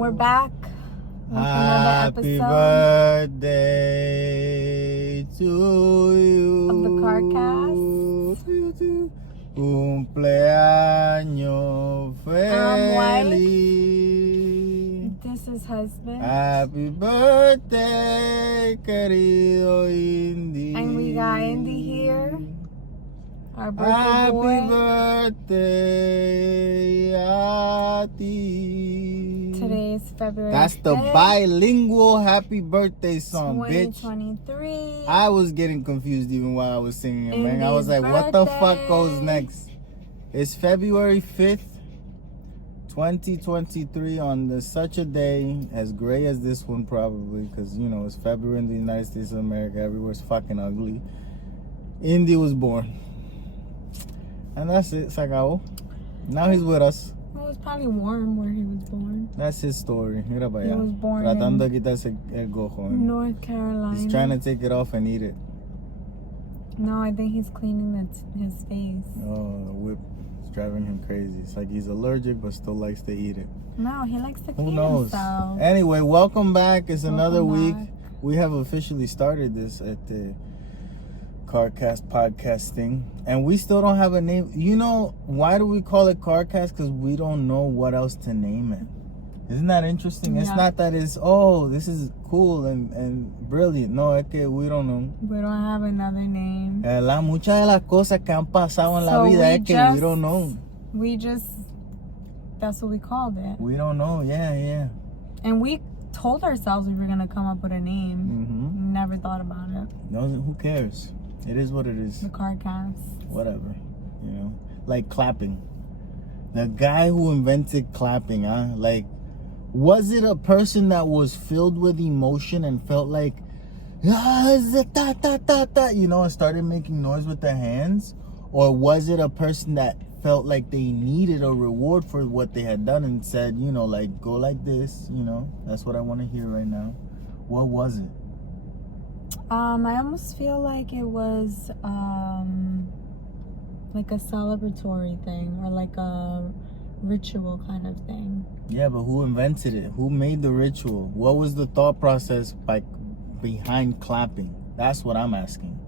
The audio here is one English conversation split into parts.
we're back with another Happy episode birthday to you. of the CarCast. Cumpleaños feliz. This is husband. Happy birthday, querido Indi. And we got Indi here. Our birthday Happy boy. birthday a ti. Today is February That's the 5th, bilingual happy birthday song, bitch. 2023. I was getting confused even while I was singing it, man. I was Indi's like, what the fuck birthday. goes next? It's February 5th, 2023 on such a day as gray as this one probably, because, you know, it's February in the United States of America. Everywhere's fucking ugly. Indi was born. And that's it, se acabó. Now he's with us. Well, it was probably warm where he was born. That's his story. Mira para He allá. was born Tratando in de quitarse el gojo. North Carolina. He's trying to take it off and eat it. No, I think he's cleaning his face. Oh, the whip is driving him crazy. It's like he's allergic but still likes to eat it. No, he likes to Who clean knows? himself. Anyway, welcome back. It's another Welcome week. back. We have officially started this at the CarCast podcasting, and we still don't have a name. You know, why do we call it CarCast? Because we don't know what else to name it. Isn't that interesting? Yeah. It's not that it's, oh, this is cool and brilliant. No, es que we don't know. We don't have another name. Muchas de las cosas que han pasado en la So vida we es que we just- don't know. That's what we called it. We don't know. Yeah. And we told ourselves we were going to come up with a name. Mm-hmm. Never thought about it. No, who cares? It is what it is. The CarCast. Whatever, you know, like clapping. The guy who invented clapping, like, was it a person that was filled with emotion and felt like, you know, and started making noise with their hands? Or was it a person that felt like they needed a reward for what they had done and said, you know, like, go like this, you know, that's what I want to hear right now? What was it? I almost feel like it was like a celebratory thing or like a ritual kind of thing. Yeah, but who invented it? Who made the ritual? What was the thought process behind clapping? That's what I'm asking.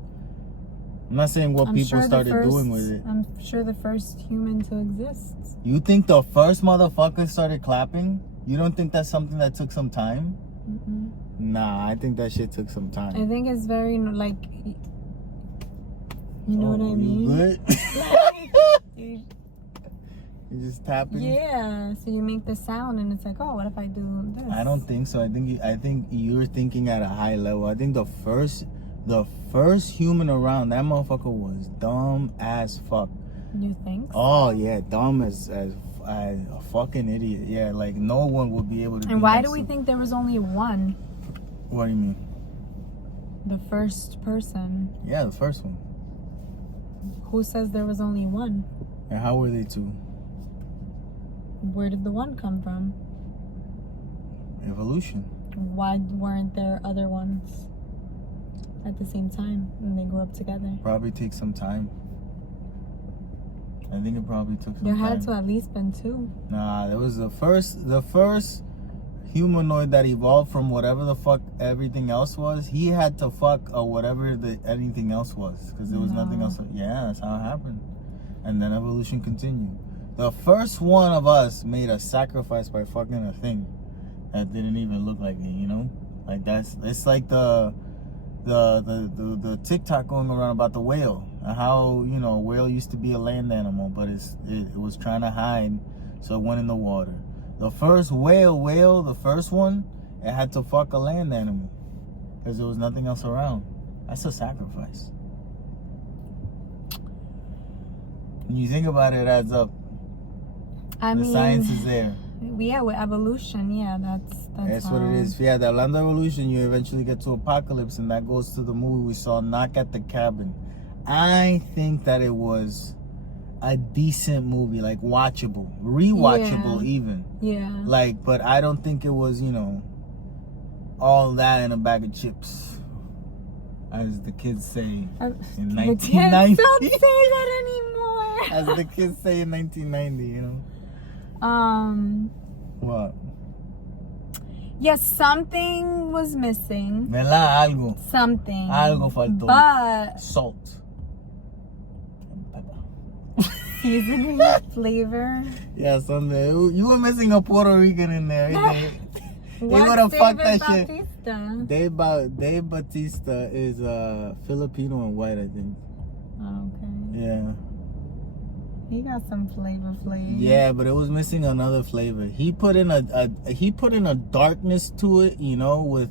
I'm not saying what people started doing with it. I'm sure the first human to exist. You think the first motherfucker started clapping? You don't think that's something that took some time? Mm-mm. Nah, I think that shit took some time. I think it's very, like, you know what I mean? You good? You- You just tapping? yeah, so you make the sound and it's like, oh, what if I do this? I don't think so. I think you're thinking at a high level. I think the first human around, that motherfucker was dumb as fuck. You think? Oh yeah, dumb as a fucking idiot. Yeah, like no one would be able to. And why do we think there was only one? What do you mean? The first person. Yeah, the first one. Who says there was only one? And how were they two? Where did the one come from? Evolution. Why weren't there other ones at the same time when they grew up together? Probably takes some time. I think it probably took some There time. had to at least been two. Nah, there was the first humanoid that evolved from whatever the fuck everything else was. He had to fuck whatever anything else was, because there was nothing else. Yeah, that's how it happened. And then evolution continued. The first one of us made a sacrifice by fucking a thing that didn't even look like it, you know? Like it's like the TikTok going around about the whale. How, you know, a whale used to be a land animal, but it was trying to hide, so it went in the water. The first whale, the first one, it had to fuck a land animal because there was nothing else around. That's a sacrifice. When you think about it, it adds up. I The mean, science is there. yeah, with evolution, yeah, that's What it is. Yeah, the land evolution, you eventually get to apocalypse, and that goes to the movie we saw, Knock at the Cabin. I think that it was a decent movie, like watchable, rewatchable even. Yeah. Like, but I don't think it was, you know, all that in a bag of chips, as the kids say in The 1990. kids don't say that anymore. As the kids say in 1990, you know. What? Yes, something was missing. ¿Verdad? Algo. Something. Algo faltó. But Salt. seasoning, flavor. Yeah, something. You were missing a Puerto Rican in there. They would have fucked that shit. Dave Bautista is Filipino and white, I think. Okay. Yeah. He got some flavor. Yeah, but it was missing another flavor. He put in a darkness to it, you know, with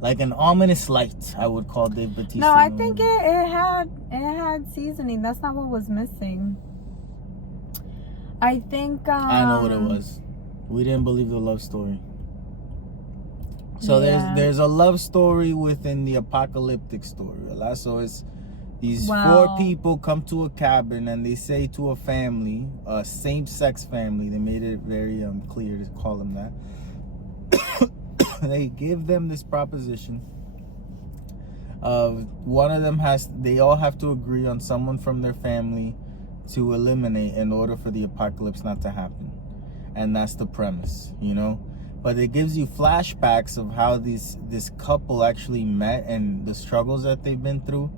like an ominous light. I would call Dave Bautista. No, I think it had seasoning. That's not what was missing. I think I know what it was. We didn't believe the love story. So there's a love story within the apocalyptic story. So it's these four people come to a cabin and they say to a family, a same-sex family. They made it very clear to call them that. They give them this proposition of one of them they all have to agree on someone from their family to eliminate in order for the apocalypse not to happen. And that's the premise, you know? But it gives you flashbacks of how this couple actually met and the struggles that they've been through.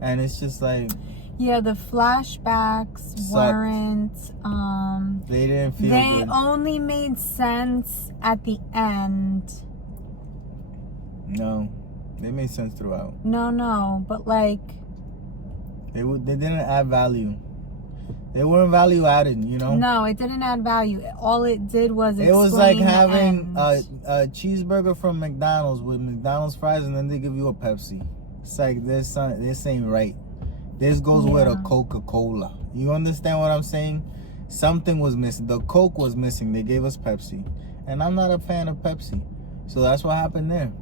And it's just like... Yeah, the flashbacks weren't... they didn't feel They good. only made sense at the end. No. They made sense throughout. No, but like... They didn't add value. They weren't value added, you know? No, it didn't add value. All it did was It was like having a cheeseburger from McDonald's with McDonald's fries and then they give you a Pepsi. It's like this ain't right. This goes with a Coca-Cola. You understand what I'm saying? Something was missing. The Coke was missing. They gave us Pepsi. And I'm not a fan of Pepsi. So that's what happened there.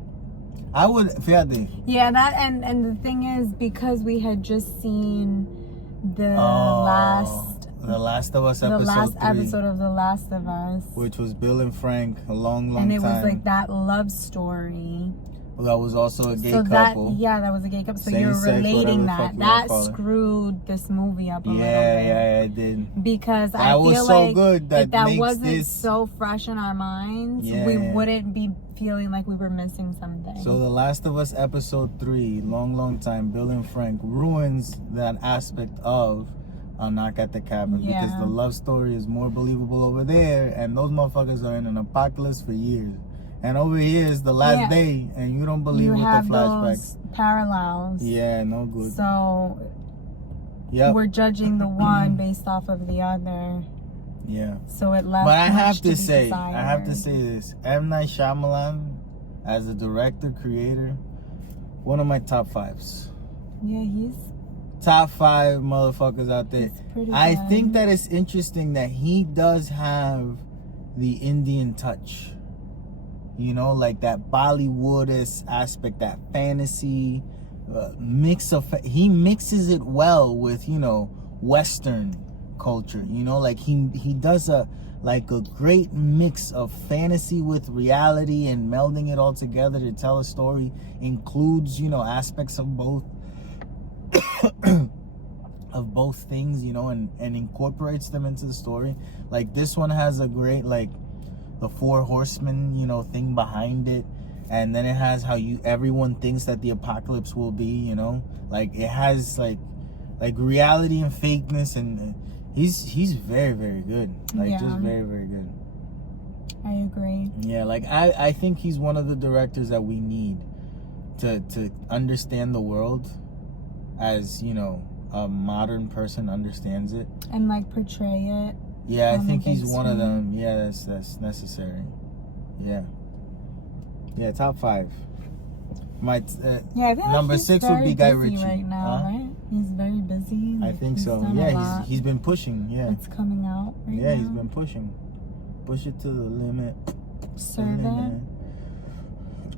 I would, fíjate. Yeah, that and the thing is, because we had just seen the last of Us episode 3, the last episode of The Last of Us, which was Bill and Frank, a long time. And it was like that love story. That was also a gay couple. That was a gay couple. So Same you're sex, relating whatever the fuck that. you wanna call it. Screwed this movie up a little bit. Yeah, it did. Because That I was feel so like good that if that makes wasn't this... so fresh in our minds, Yeah. we wouldn't be feeling like we were missing something. So The Last of Us episode 3, long time, Bill and Frank ruins that aspect of A Knock at the Cabin. Yeah. Because the love story is more believable over there, and those motherfuckers are in an apocalypse for years. And over here is the last day, and you don't believe with the flashback. Those parallels. Yeah, no good. So we're judging the one based off of the other. Yeah. So it left. But I have to desired. say this. M. Night Shyamalan, as a director, creator, one of my top 5s. Yeah, he's top 5 motherfuckers out there. I think that it's interesting that he does have the Indian touch. You know, like that Bollywood-esque aspect, that fantasy mix of... He mixes it well with, you know, Western culture. You know, like he does a great mix of fantasy with reality and melding it all together to tell a story. Includes, you know, aspects of both of both things, you know, and incorporates them into the story. Like this one has a great, like, the 4 horsemen, you know, thing behind it, and then it has how everyone thinks that the apocalypse will be, you know, like it has like reality and fakeness, and he's very, very good, like just very, very good. I agree. Yeah, like I think he's one of the directors that we need to understand the world as, you know, a modern person understands it and like portray it. Yeah, I think he's one of them. Yeah, that's necessary. Yeah, top 5. My I think number he's 6 would be Guy Ritchie. Right now, right? He's very busy. I think so. Yeah, he's been pushing. Yeah, it's coming out. Right now. He's been pushing. Push it to the limit. Servant.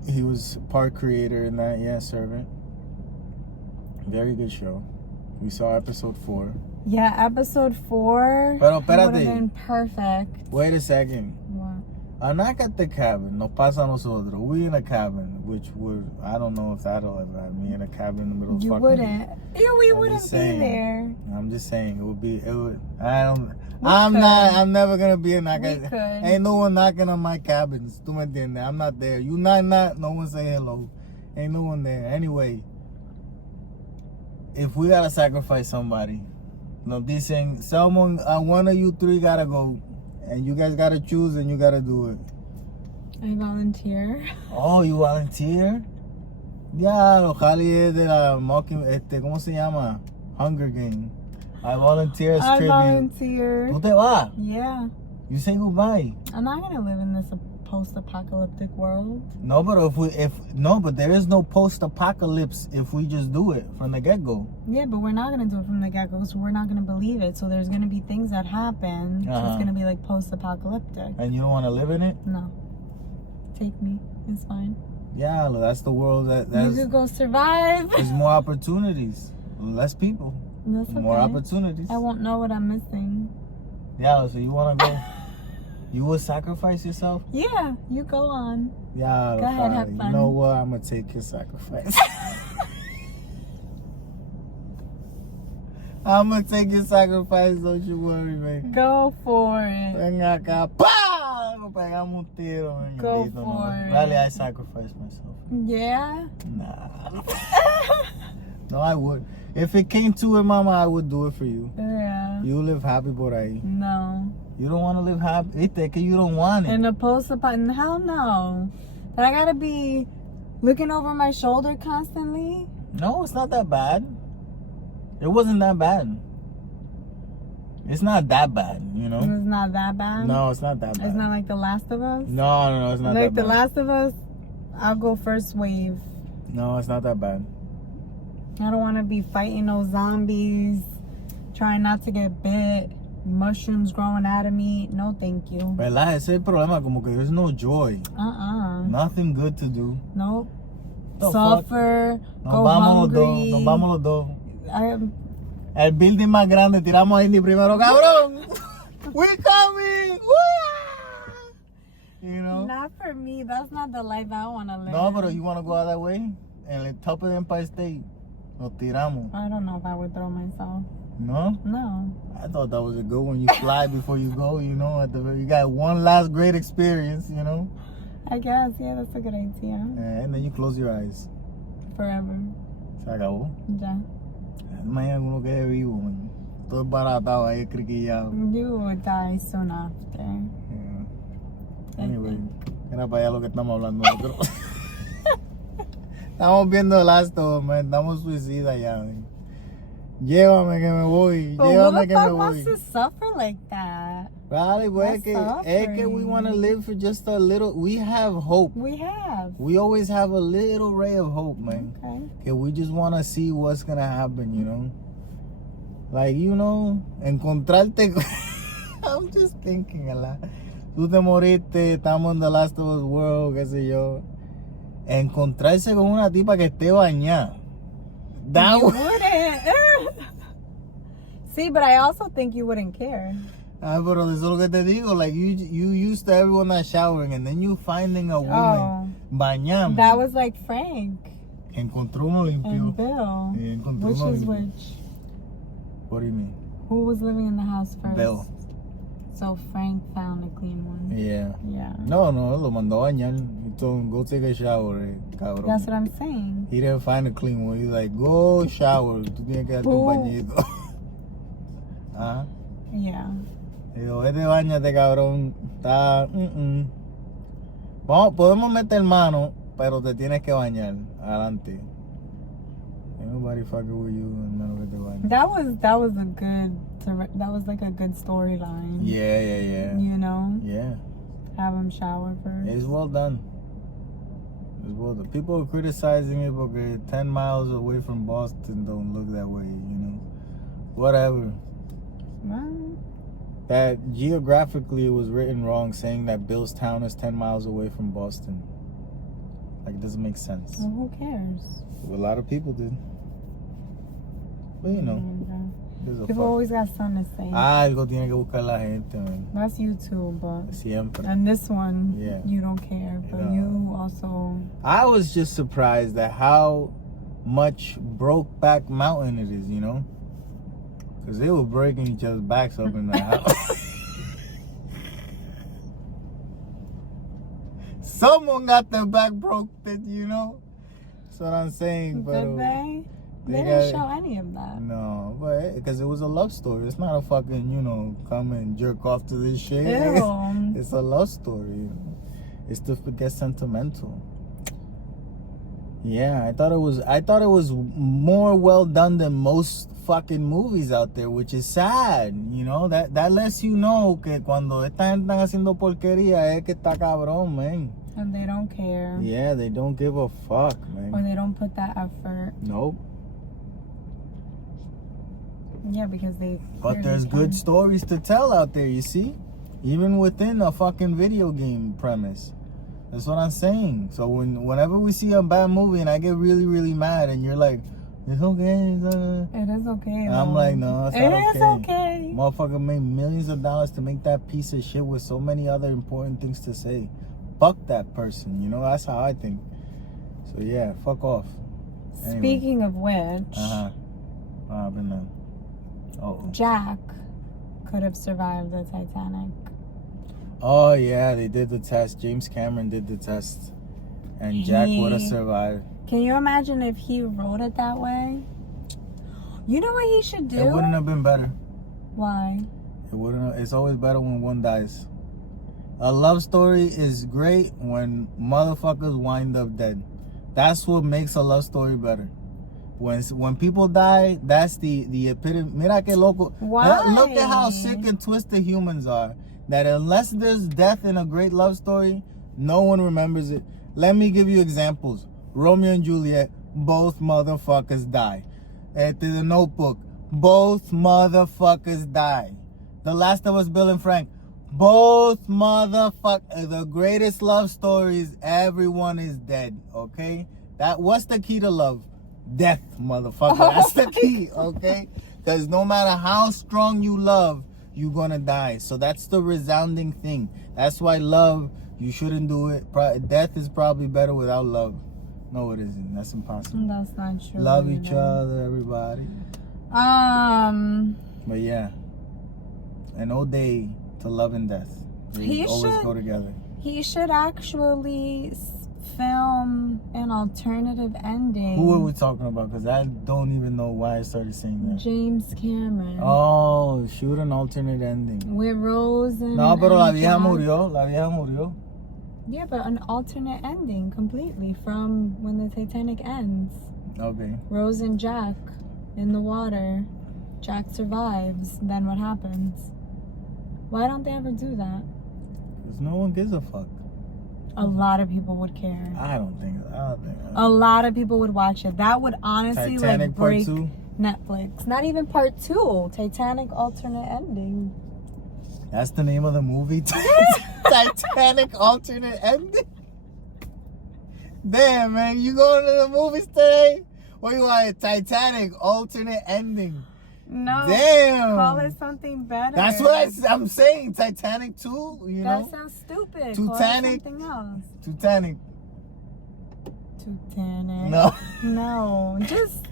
He was part creator in that. Yeah, Servant. Very good show. We saw episode 4. Yeah, episode 4 Pero would have espérate. been perfect. Wait a second. What? A Knock at the Cabin, no pasa a nosotros. We in a cabin, which would, I don't know if that'll ever happen. Me in a cabin in the middle of You fucking... wouldn't. We wouldn't be there. I'm just saying, it would, I'm never gonna be in that. We could. Ain't no one knocking on my cabins. Tú me entiendes? I'm not there. You not, no one say hello. Ain't no one there. Anyway, if we gotta sacrifice somebody, no dicen, someone, one of you three gotta go. And you guys gotta choose and you gotta do it. I volunteer. Oh, you volunteer? Ya, Jali es de la Mocking, ¿cómo se llama? Hunger Game. I volunteer as tribute. I volunteer. ¿Tú te vas? Yeah. You say goodbye. I'm not gonna live in this post-apocalyptic world. No, but but there is no post-apocalypse if we just do it from the get-go. Yeah, but we're not gonna do it from the get-go, so we're not gonna believe it. So there's gonna be things that happen. So it's gonna be like post-apocalyptic. And you don't want to live in it? No. Take me. It's fine. Yeah, that's the world that's... You just go survive. There's more opportunities. Less people. That's okay. More opportunities. I won't know what I'm missing. Yeah, so you want to go... You will sacrifice yourself? Yeah, you go on. Yeah, go ahead, have fun. You know what? I'm going to take your sacrifice. I'm going to take your sacrifice, don't you worry, man. Go for it. Ven acá. ¡Pah! Nos pegamos un tiro. Go for it. Really, I sacrifice myself. Yeah? Nah. No, I would. If it came to it, mama, I would do it for you. Yeah. You live happy por ahí. No. You don't want to live happy. Viste que you don't want it. In a post-apocalyptic, hell no. But I gotta be looking over my shoulder constantly. No, it's not that bad. It wasn't that bad. It's not that bad, you know? It's not that bad? No, it's not that bad. It's not like The Last of Us? No, it's not that bad. Like The Last of Us, I'll go first wave. No, it's not that bad. I don't want to be fighting those zombies, trying not to get bit, mushrooms growing out of me. No, thank you. ¿Verdad? Ese es el problema, como que there's no joy. Nothing good to do. Nope. The Suffer, fuck? go hungry. Nos vamos los dos. El building más grande, tiramos a Indi primero, cabrón. We coming. You know? Not for me. That's not the life I want to live. No, but you want to go out that way? En el top of the Empire State. Nos tiramos. I don't know if I would throw myself. No? No. I thought that was a good one. You fly before you go, you know. You got one last great experience, you know. I guess, yeah, that's a good idea. And then you close your eyes. Forever. Se acabó. Ya. Mañana uno quede vivo, man. Todo baratado ahí, criquillado. You would die soon after. Yeah. Anyway, era para allá lo que estamos hablando nosotros. Estamos viendo The Last of Us, man. Estamos suicidas ya, man. Llévame que me voy. Llévame que me voy. Who wants to suffer like that? Vale, pues es que we want to live for just a little. We have hope. We have. We always have a little ray of hope, man. Okay. Que we just want to see what's going to happen, you know? Like, you know, encontrarte. I'm just thinking a lot. Tú te moriste, estamos en The Last of Us world, qué sé yo. Encontrarse con una tipa que esté bañada. You wouldn't. See, but I also think you wouldn't care. Pero eso es lo que te digo. Like, you used to everyone not showering, and then you finding a woman bañada. That was like Frank. Encontró uno limpio. And Bill. Encontró Which uno is limpio. which? What do you mean? Who was living in the house first? Bill. So Frank found a clean one. Yeah. Yeah. No, lo mandó a bañar. He told him, go take a shower, cabrón. That's what I'm saying. He didn't find a clean one. He's like, go shower. Tú tienes que dar tu bañito. ¿Ah? Yeah. Digo, vete, bañate, cabrón. Está... Vamos, podemos meter mano, pero te tienes que bañar. Adelante. Ain't nobody fucking with you en menos que te bañes. That was like a good storyline. Yeah. You know? Yeah. Have him shower first. It's well done. It's well done. People are criticizing it because 10 miles away from Boston don't look that way, you know? Whatever. Well, That geographically it was written wrong, saying that Bill's town is 10 miles away from Boston. Like, it doesn't make sense. well, who cares? Well, a lot of people did. But you know, there's a People always got something to say. Algo tiene que buscar la gente, man. That's you too, but Siempre. and this one, Yeah. you don't care, but No. you also. I was just surprised at how much Brokeback Mountain it is, you know? Because they were breaking each other's backs up in the house. Someone got their back broke, you know? That's what I'm saying. But Did they? They They didn't got- show any of that. no, but because it was a love story. It's not a fucking, come and jerk off to this shit. Ew. It's a love story. It's to get sentimental. Yeah, I thought it was more well done than most fucking movies out there, which is sad. That lets you know que cuando esta gente están haciendo porquería es que está cabrón, man. And they don't care. Yeah, they don't give a fuck, man. Or they don't put that effort. Nope. Yeah, because they. But clearly there's good can. stories to tell out there, you see? Even within a fucking video game premise. That's what I'm saying. So whenever we see a bad movie and I get really, really mad and you're like, it's okay. It is okay. And I'm though. like, no, it's It not is okay. Motherfucker made millions of dollars to make that piece of shit with so many other important things to say. Fuck that person, that's how I think. So yeah, fuck off. Anyway. Speaking of which, What happened then? Oh. Jack could have survived the Titanic. Oh yeah, they did the test. James Cameron did the test, and Jack would have survived. Can you imagine if he wrote it that way? You know what he should do? It wouldn't have been better. Why? It wouldn't. It's always better when one dies. A love story is great when motherfuckers wind up dead. That's what makes a love story better. When people die, that's the epitome. Mira que loco. Why? Look at how sick and twisted humans are. That unless there's death in a great love story, no one remembers it. Let me give you examples. Romeo and Juliet, both motherfuckers die. The Notebook, both motherfuckers die. The Last of Us, Bill and Frank, both motherfuckers. The greatest love stories, everyone is dead, okay? What's the key to love? Death, motherfucker. That's the key, okay? Because no matter how strong you love, you're gonna die. So that's the resounding thing. That's why love, you shouldn't do it. Death is probably better without love. No, it isn't. That's impossible. That's not true. Love each other, everybody. But yeah, an old day to love and death. They always go together. He should actually film an alternative ending. Who are we talking about? Because I don't even know why I started saying that. James Cameron. Oh, shoot an alternate ending. With Rose and... No, pero la vieja Jack. murió. La vieja murió. Yeah, but an alternate ending completely from when the Titanic ends. Okay. Rose and Jack in the water. Jack survives. Then what happens? Why don't they ever do that? Because no one gives a fuck. A lot of people would care. I don't think. A lot of people would watch it. That would honestly Titanic break Part 2? Netflix. Not even Part 2. Titanic alternate ending. That's the name of the movie? Titanic alternate ending? Damn, man. You going to the movies today? What do you want? Titanic alternate ending. No. Damn. Call it something better. That's what I'm saying. Titanic 2, That sounds stupid. Titanic. Call it something else. Titanic. Titanic. No. No. Just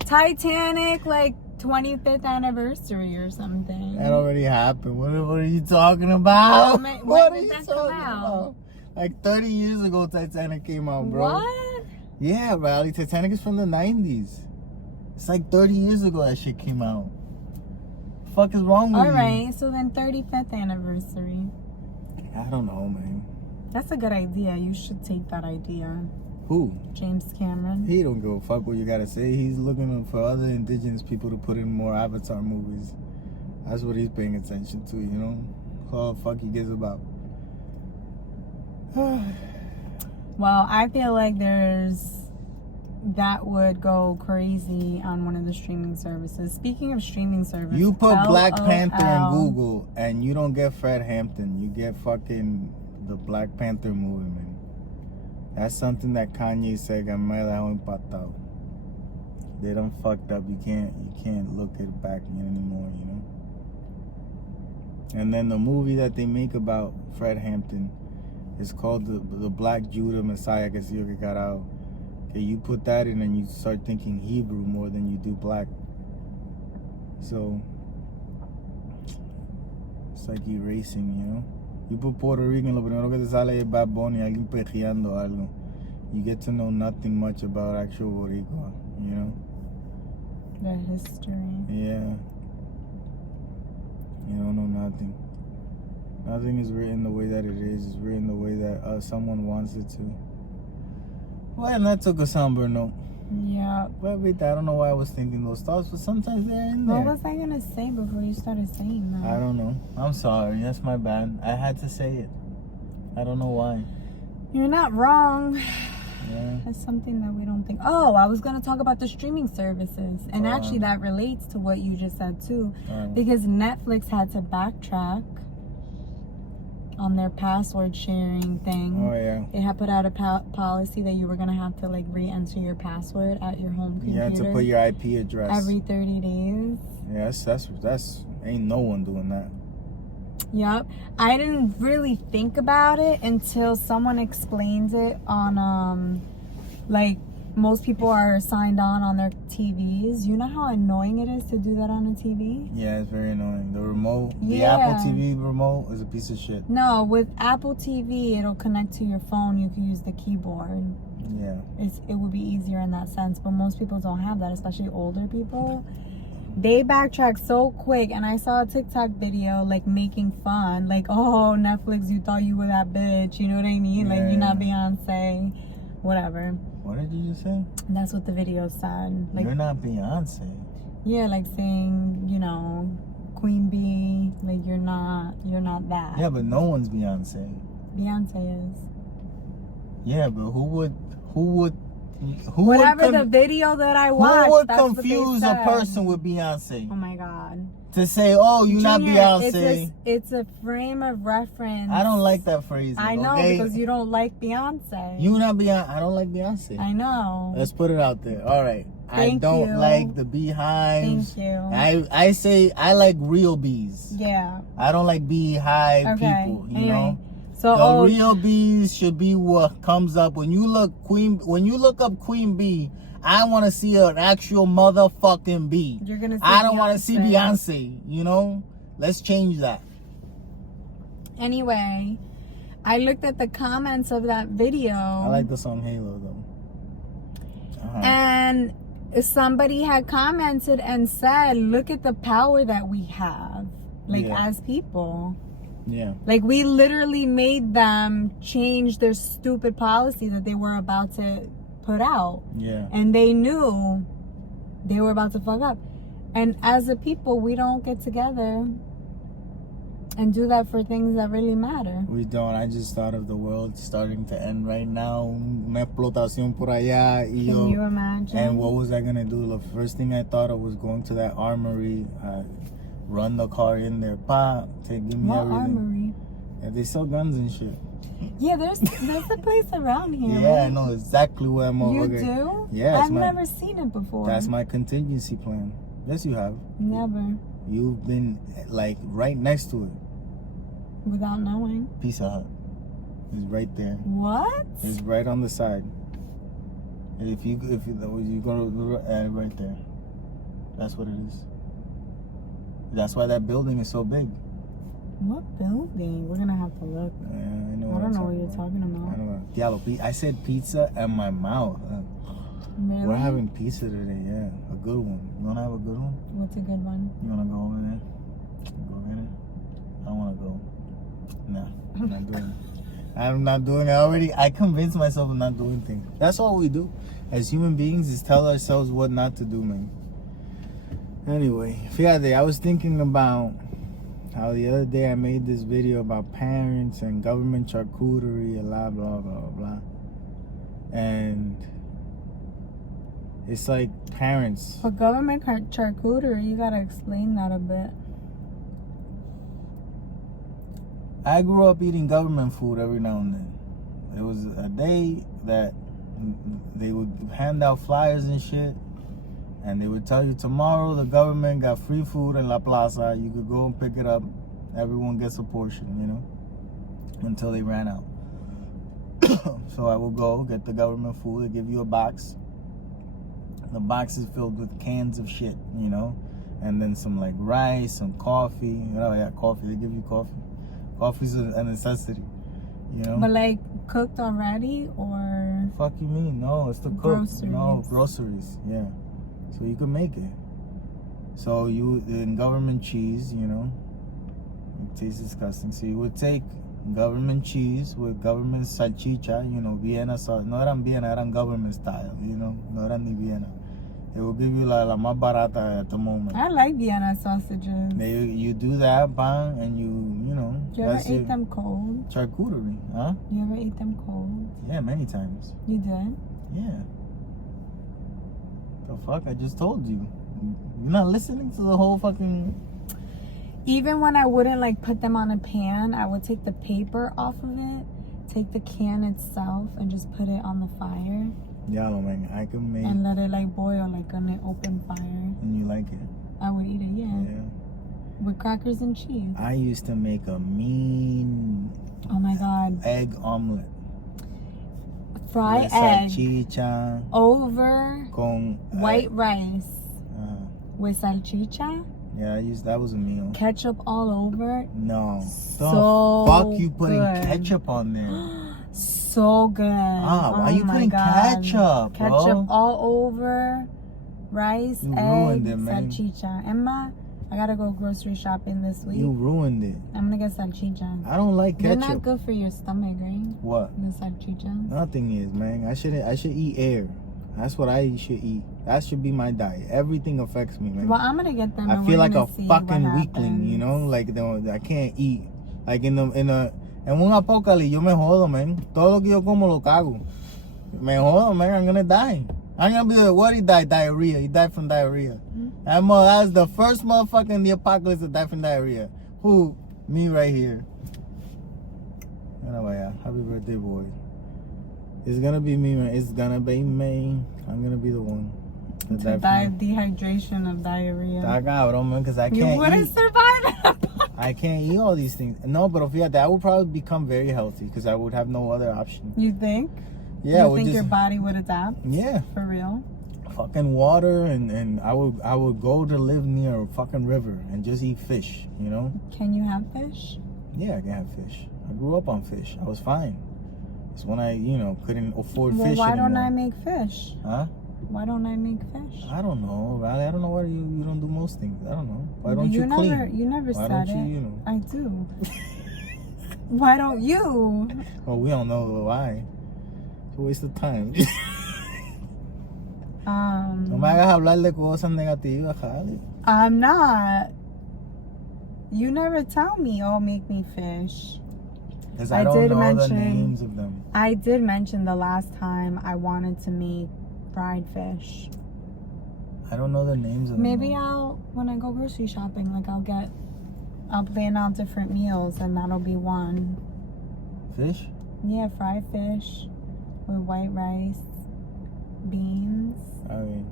Titanic, 25th anniversary or something. That already happened. What are you talking about? When did that come out? Like 30 years ago, Titanic came out, bro. What? Yeah, Riley. Titanic is from the 90s. It's like 30 years ago that shit came out. The fuck is wrong with you? Alright, so then 35th anniversary. I don't know, man. That's a good idea. You should take that idea. Who? James Cameron. He don't give a fuck what you gotta say. He's looking for other indigenous people to put in more Avatar movies. That's what he's paying attention to, All the fuck he gives about. Well, I feel like that would go crazy on one of the streaming services. Speaking of streaming services, You put Black LOL. Panther in Google and you don't get Fred Hampton. You get fucking the Black Panther movie, man. That's something that Kanye said got me dejó impactado. They done fucked up. You can't look it back anymore, And then the movie that they make about Fred Hampton is called the Black Judah Messiah, que si yo que carajo. Okay, you put that in and you start thinking Hebrew more than you do black. So It's like erasing, you know? You put Puerto Rican, lo primero que te sale es Bad Bunny, alguien pejeando algo. You get to know nothing much about actual Boricua, you know? The history. Yeah. You don't know nothing. Nothing is written the way that it is. It's written the way that someone wants it to. Well, that took a somber note. Yeah. But wait, I don't know why I was thinking those thoughts, but sometimes they're in there. What was I gonna say before you started saying that? I don't know. I'm sorry. That's my bad. I had to say it. I don't know why. You're not wrong. Yeah. That's something that we don't think. Oh, I was gonna talk about the streaming services, and actually that relates to what you just said too, because Netflix had to backtrack on their password sharing thing. Oh yeah. They had put out a policy that you were gonna have to like re-enter your password at your home computer. You had to put your IP address every 30 days. Yes, that's ain't no one doing that. Yep. I didn't really think about it until someone explains it on like most people are signed on their TVs. You know how annoying it is to do that on a TV? Yeah, it's very annoying. The remote, the Yeah. Apple TV remote is a piece of shit. No, with Apple TV, it'll connect to your phone. You can use the keyboard. Yeah. It would be easier in that sense, but most people don't have that, especially older people. They backtrack so quick, and I saw a TikTok video like making fun, like, oh, Netflix, you thought you were that bitch, you know what I mean? Like, you're not Beyonce, whatever. What did you just say? That's what the video said. Like, you're not Beyonce. Yeah, like saying, you know, Queen Bee, like you're not that. Yeah, but no one's Beyonce. Beyonce is. Yeah, but who would whatever the video that I watched, who would that's confuse what a they said. person with Beyonce? Oh my God. To say, oh, you're not Junior, Beyonce. It's a frame of reference. I don't like that phrase. I know, okay? because you don't like Beyonce. You not Beyonce. I don't like Beyonce. I know. Let's put it out there. All right. Thank I don't you. like the beehives. Thank you. I say I like real bees. Yeah. I don't like beehive people. You know. So the real bees should be what comes up when you look up Queen Bee. I want to see an actual motherfucking bee. You're gonna see I don't want to see Beyonce. You know. Let's change that. Anyway, I looked at the comments of that video. I like the song Halo though. And somebody had commented and said, look at the power that we have, like as people. Yeah. Like we literally made them change their stupid policy that they were about to put out. Yeah. And they knew they were about to fuck up. And as a people, we don't get together and do that for things that really matter. We don't. I just thought of the world starting to end right now. Una explotación por allá. Can you imagine? And what was I going to do? The first thing I thought of was going to that armory, run the car in there, give me what everything. Armory? Yeah, they sell guns and shit. Yeah, there's a place around here. Yeah, right? I know exactly where I'm You over. do? Yeah, I've never seen it before. That's my contingency plan. Yes, you have. Never. You've been like right next to it. Without knowing. Pizza Hut is right there. What? It's right on the side. If you go right there, that's what it is. That's why that building is so big. What building? We're gonna have to look. Yeah, I know. I don't know what you're talking about. I know. Diablo, I said pizza and my mouth. Really? We're having pizza today. Yeah, a good one. You wanna have a good one? What's a good one? You wanna go over there? Go in it. I don't wanna go. Nah, I'm not doing it. I'm not doing it. I convinced myself I'm not doing things. That's all we do as human beings, is tell ourselves what not to do, man. Anyway, fíjate, I was thinking about how the other day I made this video about parents and government charcuterie and blah, blah, blah, blah. And it's like parents. For government charcuterie, you gotta explain that a bit. I grew up eating government food every now and then. There was a day that they would hand out flyers and shit, and they would tell you tomorrow the government got free food in La Plaza. You could go and pick it up. Everyone gets a portion, you know, until they ran out. So I will go get the government food. They give you a box. The box is filled with cans of shit, you know. and then some like rice, some coffee. Oh yeah, coffee. They give you coffee. Coffee's a necessity, you know. But like cooked already or? Fuck you mean? No, it's the cook. Groceries. No, groceries. Yeah, so you can make it. So you in government cheese, you know, it tastes disgusting. So you would take government cheese with government salchicha, you know, Vienna sauce. No eran Vienna, eran government style, you know. No eran ni Vienna. It will give you la más barata at the moment. I like Vienna sausages. You do that, bang, and you know. You ever ate them cold? Charcuterie, huh? You ever ate them cold? Yeah, many times. You did? Yeah. The fuck? I just told you. You're not listening to the whole fucking... Even when I wouldn't like put them on a pan, I would take the paper off of it, take the can itself, and just put it on the fire. Yeah, man, I can make... And let it like boil like on an open fire. And you like it? I would eat it, yeah. With crackers and cheese. I used to make a mean... Oh my God. Egg omelet. Fry with egg salchicha over con white rice with salchicha. Yeah, that was a meal. Ketchup all over. No. So the fuck you putting good. ketchup on there? So good. Why you putting ketchup, bro? Ketchup all over rice, you egg, ruined it, man. salchicha. Emma, I gotta go grocery shopping this week. You ruined it. I'm gonna get salchicha. I don't like ketchup. They're not good for your stomach, right? What? The salchichas. Nothing is, man. I should eat air. That's what I should eat. That should be my diet. Everything affects me, man. Well, I'm gonna get them. I feel like a fucking weakling, you know? Like I can't eat. Like en un apocalipsis, yo me jodo, man. Todo lo que yo como lo cago. Me jodo, man. I'm gonna die. I'm gonna be the, what he died? Diarrhea. He died from diarrhea. Mm-hmm. That's the first motherfucker in the apocalypse that died from diarrhea. Who? Me right here. Anyway, happy birthday, boy. It's gonna be me, man. It's gonna be me. I'm gonna be the one. To die of dehydration, of diarrhea. Está cabrón, man, because I can't You wouldn't survive. I can't eat all these things. No, but fíjate, I would probably become very healthy because I would have no other option. You think? Yeah. You think your body would adapt? Yeah. For real? Fucking water, and I would go to live near a fucking river and just eat fish, you know? Can you have fish? Yeah, I can have fish. I grew up on fish. I was fine. It's when I, couldn't afford fish anymore. Why don't I make fish? Huh? Why don't I make fish? I don't know, Riley. I don't know why you don't do most things. I don't know. Why don't you clean? You never why said don't it. You know? I do. Why don't you? Well, we don't know why. It's a waste of time. No me hagas hablar de cosas negativas, Riley. I'm not. You never tell me, oh, make me fish. Because I don't know the names of them. I did mention the last time I wanted to make fried fish. I don't know the names of them. Maybe when I go grocery shopping, like I'll plan out different meals and that'll be one. Fish? Yeah, fried fish with white rice, beans. I mean,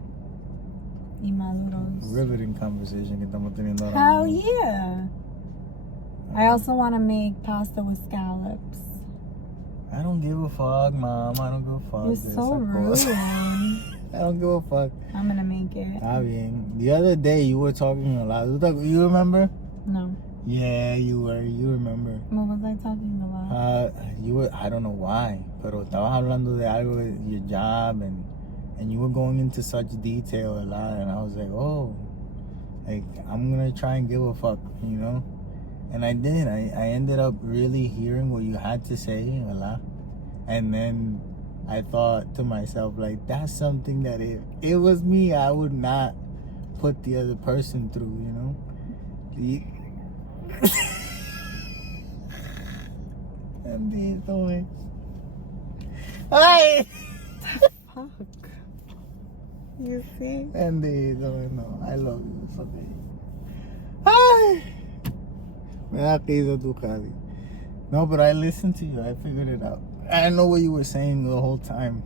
y maduros. Riveting conversation que estamos teniendo ahora. Hell yeah. I also want to make pasta with scallops. I don't give a fuck, Mom. I don't give a fuck. You're so rude. I don't give a fuck. I'm gonna make it. Está bien. The other day you were talking a lot. You remember? No. Yeah, you were. You remember. What was I talking about? You were. I don't know why, pero estabas hablando de algo de your job and you were going into such detail a lot, and I was like, oh, like I'm gonna try and give a fuck, you know. And I did. I ended up really hearing what you had to say a lot, and then I thought to myself, like, that's something that if it was me, I would not put the other person through, you know. Andito, eh. Ay! Fuck. You see? Andito, no. I love you. It's okay. Ay! Me da risa tu, Cali. No, but I listened to you. I figured it out. I know what you were saying the whole time.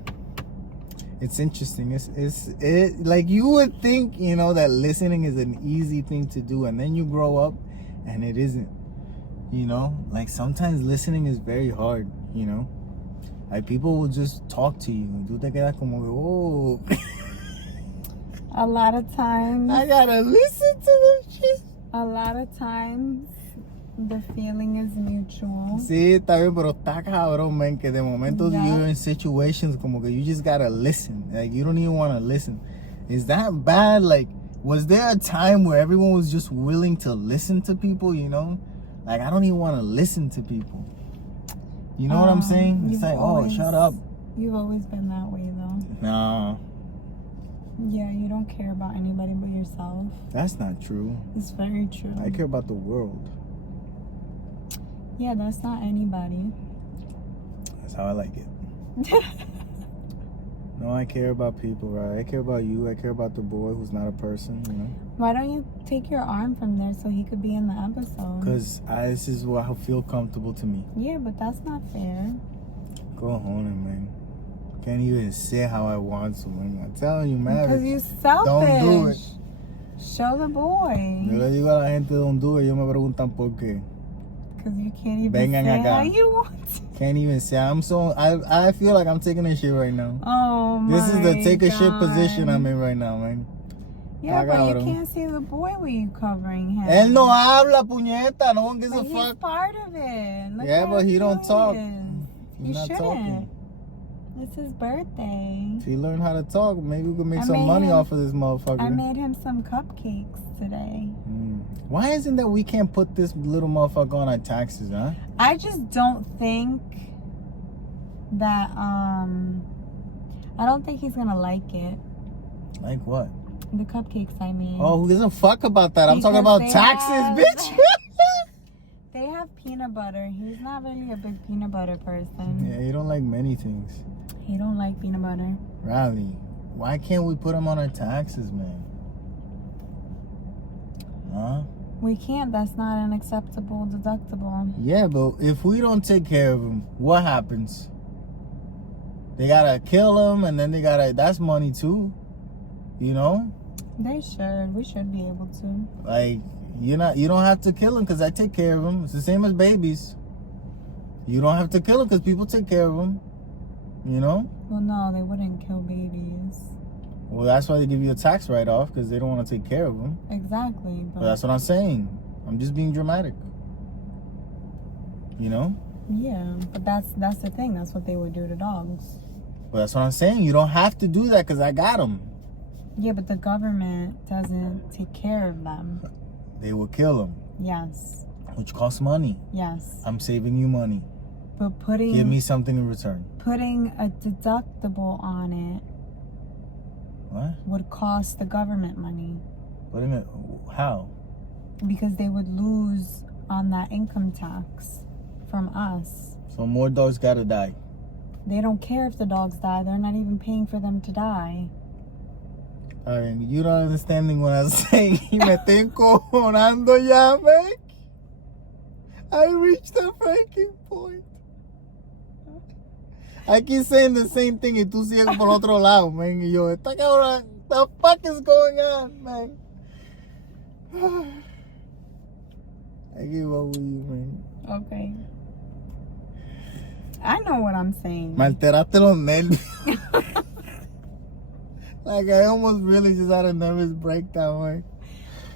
It's interesting. It like you would think, that listening is an easy thing to do, and then you grow up and it isn't. Like sometimes listening is very hard, Like people will just talk to you and tú te quedas como, oh. A lot of times I gotta listen to this shit. A lot of times, the feeling is mutual. Sí, está bien, pero está cabrón, man, que de momento you're in situations como que you just gotta listen. Like, you don't even want to listen. Is that bad? Like, was there a time where everyone was just willing to listen to people, you know? Like, I don't even want to listen to people. You know what I'm saying? It's like, oh, shut up. You've always been that way, though. No. Yeah, you don't care about anybody but yourself. That's not true. It's very true. I care about the world. Yeah, that's not anybody. That's how I like it. No, I care about people, right? I care about you. I care about the boy who's not a person, you know? Why don't you take your arm from there so he could be in the episode? Because this is what I feel comfortable to me. Yeah, but that's not fair. Go home, man. Can't even say how I want to, man. I'm telling you, man. Because you're selfish. Don't do it. Show the boy. Yo le digo a la gente, don't do it. Ellos me preguntan por qué. Because you can't even Vengan say acá. how you want to. Can't even say. I feel like I'm taking a shit right now. Oh, my This is the take a shit God. position I'm in right now, man. Yeah, but you can't see the boy when you covering him. Él no habla, puñeta. No one gives But a he's fuck. part of it. Look Yeah, how but he don't talk. is. He's You not shouldn't. talking. It's his birthday. If he learned how to talk, maybe we could make I some made money him- off of this motherfucker. I made him some cupcakes today. Why isn't that we can't put this little motherfucker on our taxes, huh? I just don't think that I don't think he's gonna like it. Like what? The cupcakes I made. Oh, who gives a fuck about that? I'm talking Because about they taxes, have- bitch. They have peanut butter. He's not really a big peanut butter person. Yeah, you don't like many things. He don't like peanut butter. Riley, why can't we put him on our taxes, man? Huh? We can't. That's not an acceptable deductible. Yeah, but if we don't take care of him, what happens? They gotta kill him, and then they gotta. That's money too. You know? They should. We should be able to. Like, you don't have to kill him because I take care of him. It's the same as babies. You don't have to kill him because people take care of him. You know? Well, no, they wouldn't kill babies. Well, that's why they give you a tax write-off, because they don't want to take care of them. Exactly. But that's what I'm saying. I'm just being dramatic. You know? Yeah, but that's the thing. That's what they would do to dogs. But that's what I'm saying. You don't have to do that because I got them. Yeah, but the government doesn't take care of them. They will kill them, Yes. which costs money. Yes. I'm saving you money. But putting Give me something in return. putting a deductible on it What? would cost the government money Putting it? How? because they would lose on that income tax from us. So more dogs gotta die. They don't care if the dogs die. They're not even paying for them to die. I mean, you don't understand what I'm saying. Y me estoy encojonando ya, man. I reached the breaking point. I keep saying the same thing y tú sigues por otro lado, man. Y yo, esta cabrón, the fuck is going on, man? I give up with you, man. Okay. I know what I'm saying. Me alteraste los nervios. Like, I almost really just had a nervous breakdown, man.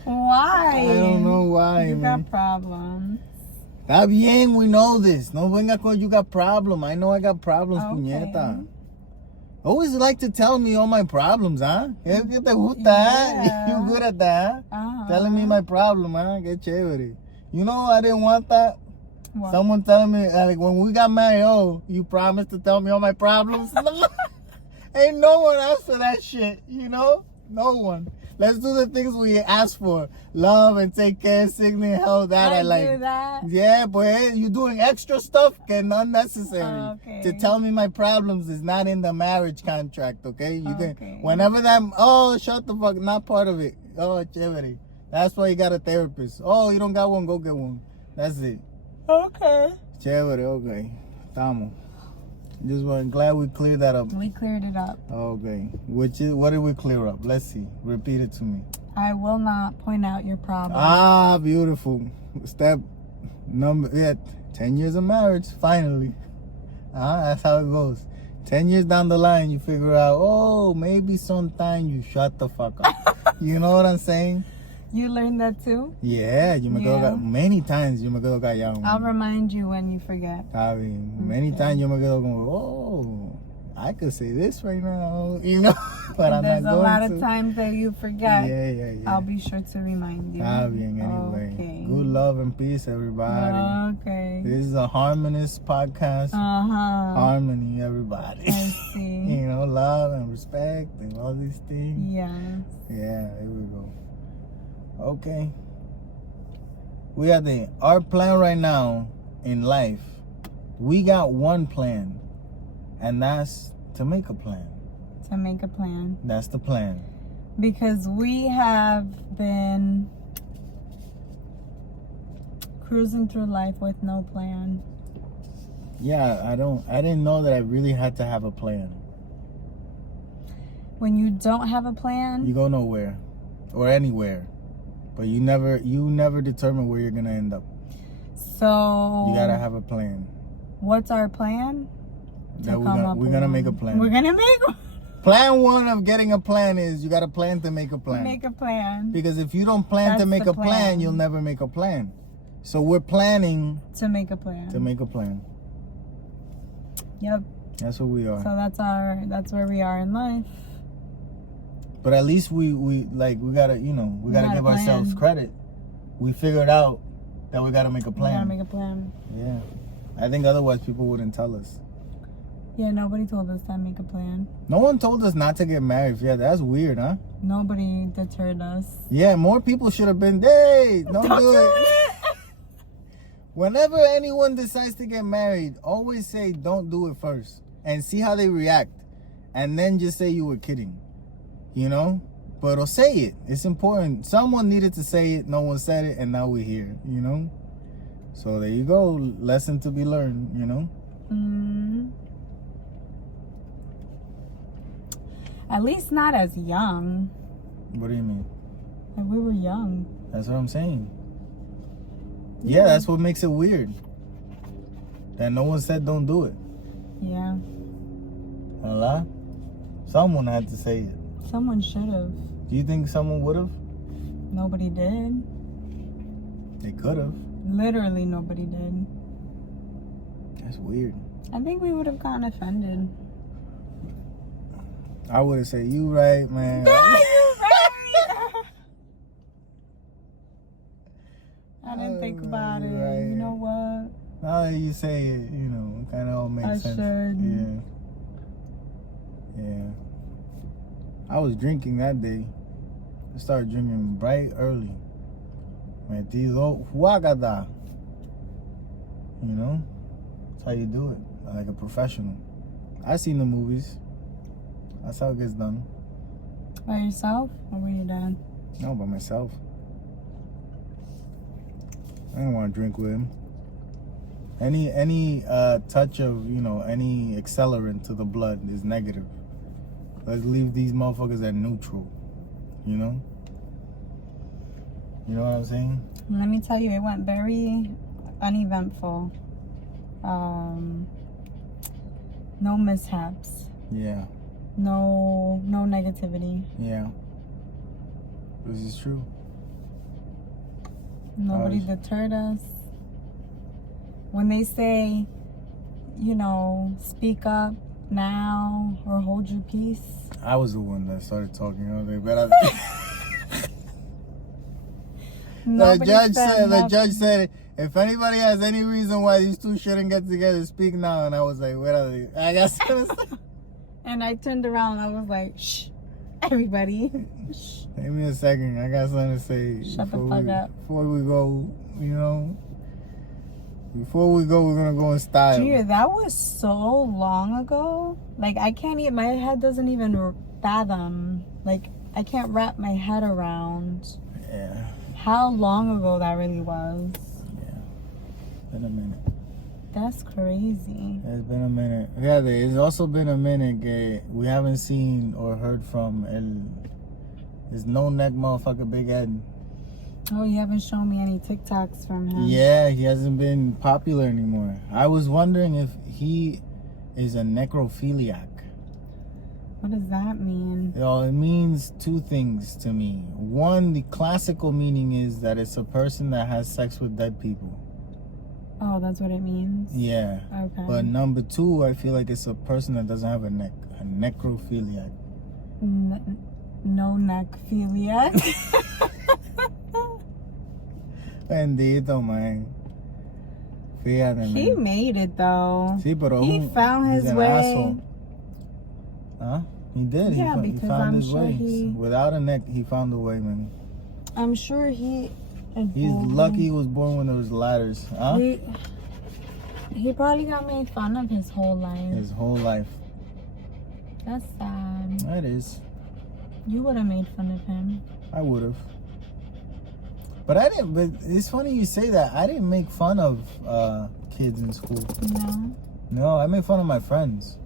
Why? I don't know why, You man. got problems. Está bien, we know this. No venga con you got problem. I know I got problems, Okay. puñeta. Always like to tell me all my problems, huh? ¿Qué te gusta? Yeah. You good at that? Uh-huh. Telling me my problem, huh? Qué chévere. You know, I didn't want that. What? Someone telling me, like, when we got married, oh, you promised to tell me all my problems? Ain't no one asked for that shit, you know? No one. Let's do the things we ask for. Love and take care, sickness, health, that I like. do that. Yeah, but you doing extra stuff can unnecessary. Okay. To tell me my problems is not in the marriage contract, okay? You Okay. can whenever that shut the fuck, not part of it. Oh, chévere. That's why you got a therapist. Oh, you don't got one, go get one. That's it. Okay. Chévere, okay. Estamos. Just glad we cleared that up. We cleared it up. Okay. What did we clear up? Let's see. Repeat it to me. I will not point out your problem. Ah, beautiful. Step number 10 years of marriage, finally. That's how it goes. 10 years down the line, you figure out, oh, maybe sometime you shut the fuck up. You know what I'm saying? You learned that too? Yeah, Yeah. many times yo me quedo callado. I'll remind you when you forget. Está bien. Many Okay. times yo me quedo como, oh, I could say this right now, you know, but I'm There's not a going lot to. of times that you forget. Yeah. I'll be sure to remind you. Está bien, anyway. Okay. Good love and peace, everybody. Okay. This is a harmonious podcast. Harmony, everybody. I see. You know, love and respect and all these things. Yes. Yeah, here we go. Okay. We got our plan right now in life. We got one plan, and that's to make a plan. To make a plan. That's the plan. Because we have been cruising through life with no plan. Yeah, I didn't know that I really had to have a plan. When you don't have a plan, You go nowhere or anywhere, but you never determine where you're gonna end up. so You gotta have a plan. what's our plan? That we're gonna make a plan. We're gonna make Plan one of getting a plan is you gotta plan to make a plan. make a plan Because if you don't plan to That's make the a plan, plan. you'll never make a plan. So we're planning to make a plan. to make a plan. Yep. That's what we are. So that's where we are in life. But at least we gotta, we We gotta got a give ourselves plan. credit. We figured out that we gotta make a We gotta plan. make a plan. Yeah. I think otherwise people wouldn't tell us. Yeah, nobody told us to make a plan. No one told us not to get married. Yeah, that's weird, huh? Nobody deterred us. Yeah, more people should have been, hey, don't do it. Whenever anyone decides to get married, always say don't do it first and see how they react. And then just say you were kidding. You know? But say it. It's important. Someone needed to say it. No one said it. And now we're here. You know? So there you go. Lesson to be learned. You know? At least not as young. What do you mean? Like we were young. That's what I'm saying. Yeah, that's what makes it weird. That no one said don't do it. Yeah. Allah? Someone had to say it. Someone should have. Do you think someone would have? Nobody did. They could have. Literally nobody did. That's weird. I think we would have gotten offended. I would have said, you right, man. You're right. I didn't think about it. Right. You know what? Now that you say it, it kind of all makes I sense. should. Yeah. I was drinking that day. I started drinking bright early. Metido huagada. That's how you do it. Like a professional. I seen the movies. That's how it gets done. By yourself or with your dad? No, by myself. I don't want to drink with him. Any touch of, any accelerant to the blood is negative. Let's leave these motherfuckers at neutral. You know what I'm saying? Let me tell you, it went very uneventful. No mishaps. Yeah. No negativity. Yeah. This is true. Nobody deterred us. When they say, speak up now or hold your peace. I was the one that started talking earlier, but the judge said, if anybody has any reason why these two shouldn't get together, speak now. And I was like, what are they? I got something to say. And I turned around and I was like, shh, everybody. Shh. Give me a second. I got something to say. Shut the fuck up. Before we go, Before we go, we're going to go in style. Gee, that was so long ago. Like, I can't even, my head doesn't even fathom. Like, I can't wrap my head around how long ago that really was. Yeah. Been a minute. That's crazy. It's been a minute. Yeah, it's also been a minute. We haven't seen or heard from this no-neck motherfucker Big Ed. Oh, you haven't shown me any TikToks from him. Yeah, he hasn't been popular anymore. I was wondering if he is a necrophiliac. What does that mean? Yo, it means two things to me. One, the classical meaning is that it's a person that has sex with dead people. Oh, that's what it means? Yeah. Okay. But number two, I feel like it's a person that doesn't have a neck. A necrophiliac. No neckphiliac. Bendito, man. Fíjate, He man. made it though. Sí, pero He found he's his an way. asshole. Huh? He did. Yeah, he because found I'm his sure way. he- Without a neck, he found a way, man. I'm sure he. He's lucky he was born when there was ladders. Huh? He probably got made fun of his whole life. His whole life. That's sad. That is. You would have made fun of him. I would have. But I didn't. But it's funny you say that. I didn't make fun of kids in school. No. No, I made fun of my friends.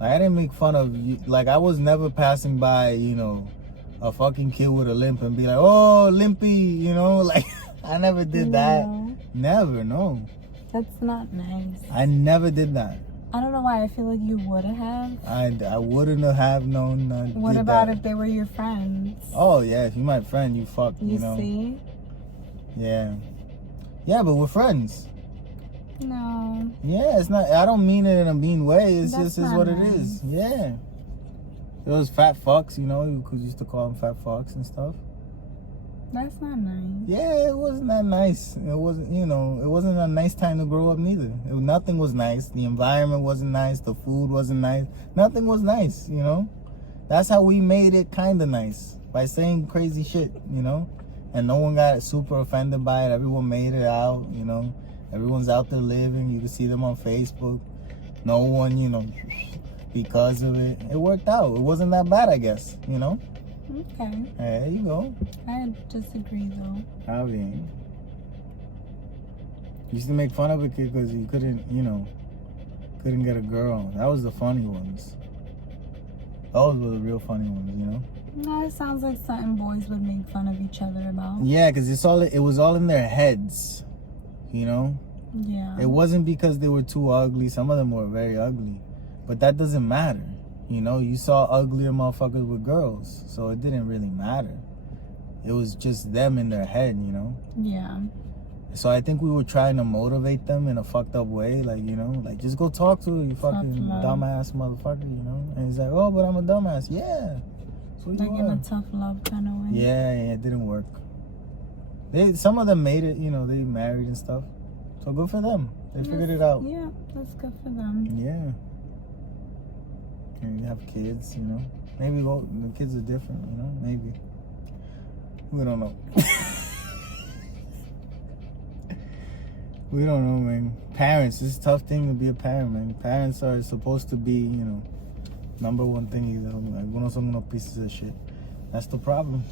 I didn't make fun of, like, I was never passing by, you know, a fucking kid with a limp and be like, oh, limpy, you know, like, I never did that. No. Never, no. That's not nice. I never did that. I don't know why. I feel like you would have. I wouldn't have known. What about if they were your friends? Oh, yeah, if you're my friend, you fuck, you know. See? Yeah. Yeah, but we're friends. No. Yeah, it's not, I don't mean it in a mean way. It's That's just is not what it nice. is. Yeah. It was fat fucks, you know, you used to call them fat fucks and stuff. That's not nice. Yeah, it wasn't that nice. It wasn't, you know, it wasn't a nice time to grow up neither. Nothing was nice. The environment wasn't nice. The food wasn't nice. Nothing was nice, you know. That's how we made it kind of nice, by saying crazy shit, you know. And no one got super offended by it. Everyone made it out, you know. Everyone's out there living. You can see them on Facebook. No one, you know, because of it. It worked out. It wasn't that bad, I guess, you know. Okay. There you go. I disagree though. How bien. Used to make fun of a kid because he couldn't, you know, couldn't get a girl. That was the funny ones. Those were the real funny ones, you know. No, it sounds like something boys would make fun of each other about. Yeah, because it was all in their heads, you know. Yeah. It wasn't because they were too ugly. Some of them were very ugly, but that doesn't matter. You know, you saw uglier motherfuckers with girls, so it didn't really matter. It was just them in their head, you know. Yeah. So I think we were trying to motivate them in a fucked up way, like, you know, like, just go talk to her, you fucking dumbass motherfucker, you know. And he's like, oh, but I'm a dumbass. Yeah. So Like in a tough love kind of way. Yeah, it didn't work. Some of them made it, you know, they married and stuff. So good for them. They figured it out. Yeah, that's good for them. Yeah. And you have kids, you know. Maybe the kids are different, you know. Maybe. We don't know. We don't know, man. Parents, it's a tough thing to be a parent, man. Parents are supposed to be, you know, number one thing. Algunos son unos pieces of shit. That's the problem.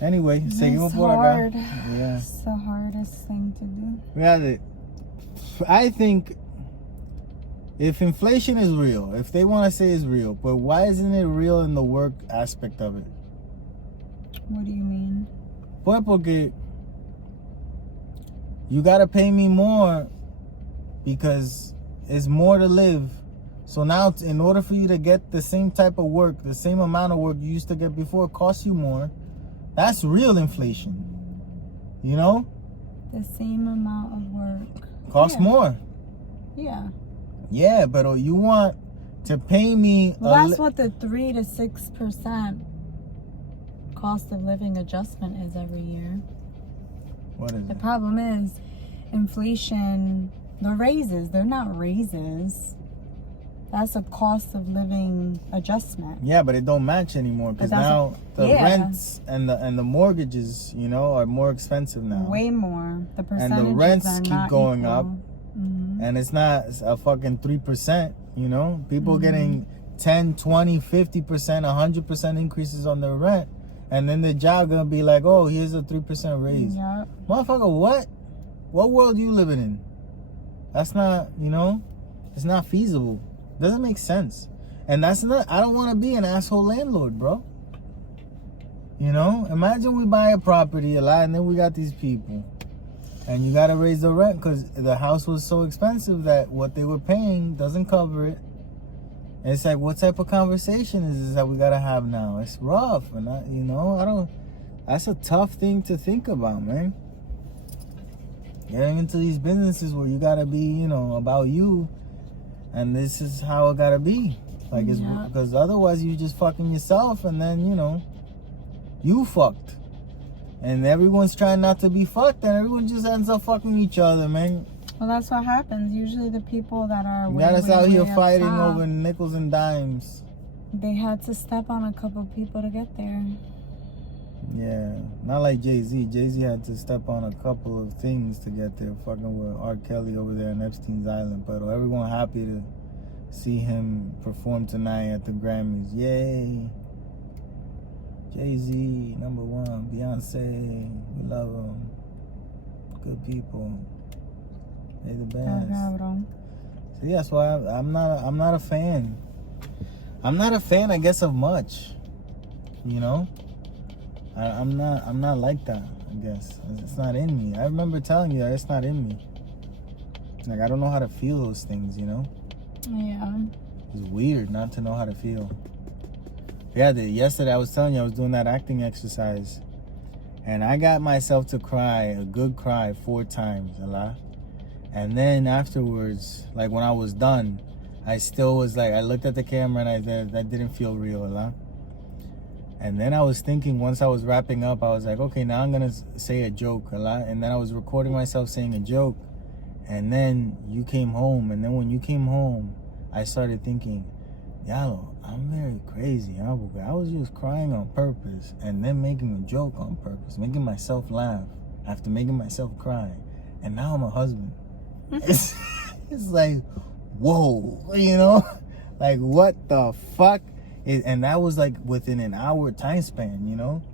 Anyway, seguimos por acá. Yeah. It's the hardest thing to do. Yeah, I think if inflation is real, if they want to say it's real, but why isn't it real in the work aspect of it? What do you mean? Pues porque you gotta pay me more because it's more to live. So now, in order for you to get the same type of work, the same amount of work you used to get before, costs you more. That's real inflation. You know? The same amount of work. Costs more. Yeah. Yeah, but you want to pay me. Well, that's what the 3 to 6% cost of living adjustment is every year. What is The it? problem is inflation, the raises, they're not raises. That's a cost of living adjustment. Yeah, but it don't match anymore because now the rents and the mortgages, you know, are more expensive now. Way more. The percentages And the rents are keep not going equal. up. Mm-hmm. And it's not a fucking 3%, you know? People getting 10, 20, 50%, 100% increases on their rent. And then the job gonna be like, oh, here's a 3% raise. Yep. Motherfucker, what? What world you living in? That's not, you know, it's not feasible. Doesn't make sense. And that's not, I don't want to be an asshole landlord, bro. You know, imagine we buy a property a lot and then we got these people. And you got to raise the rent because the house was so expensive that what they were paying doesn't cover it. It's like, what type of conversation is this that we gotta have now? It's rough, and I don't. That's a tough thing to think about, man. Getting into these businesses where you gotta be, about you, and this is how it gotta be. Like, it's because otherwise you just fucking yourself, and then you fucked, and everyone's trying not to be fucked, and everyone just ends up fucking each other, man. Well, that's what happens. Usually the people that are got us out here fighting over nickels and dimes. They had to step on a couple people to get there. Yeah, not like Jay-Z. Jay-Z had to step on a couple of things to get there, fucking with R. Kelly over there on Epstein's Island. But everyone happy to see him perform tonight at the Grammys. Yay! Jay-Z, #1. Beyonce, we love them. Good people. They the best. So yeah, so I'm not a fan. I'm not a fan, I guess, of much. I'm not like that, I guess. It's not in me. I remember telling you that it's not in me. Like, I don't know how to feel those things, Yeah. It's weird not to know how to feel. Yeah, yesterday I was telling you I was doing that acting exercise. And I got myself to cry, a good cry, 4 times, a lot. And then afterwards, like when I was done, I still was like, I looked at the camera and that didn't feel real, a lot. And then I was thinking, once I was wrapping up, I was like, okay, now I'm going to say a joke a lot. And then I was recording myself saying a joke. And then you came home. And then when you came home, I started thinking, Yalo, I'm very crazy. I was just crying on purpose and then making a joke on purpose, making myself laugh after making myself cry. And now I'm a husband. It's like, whoa, Like, what the fuck? And that was like within an hour time span,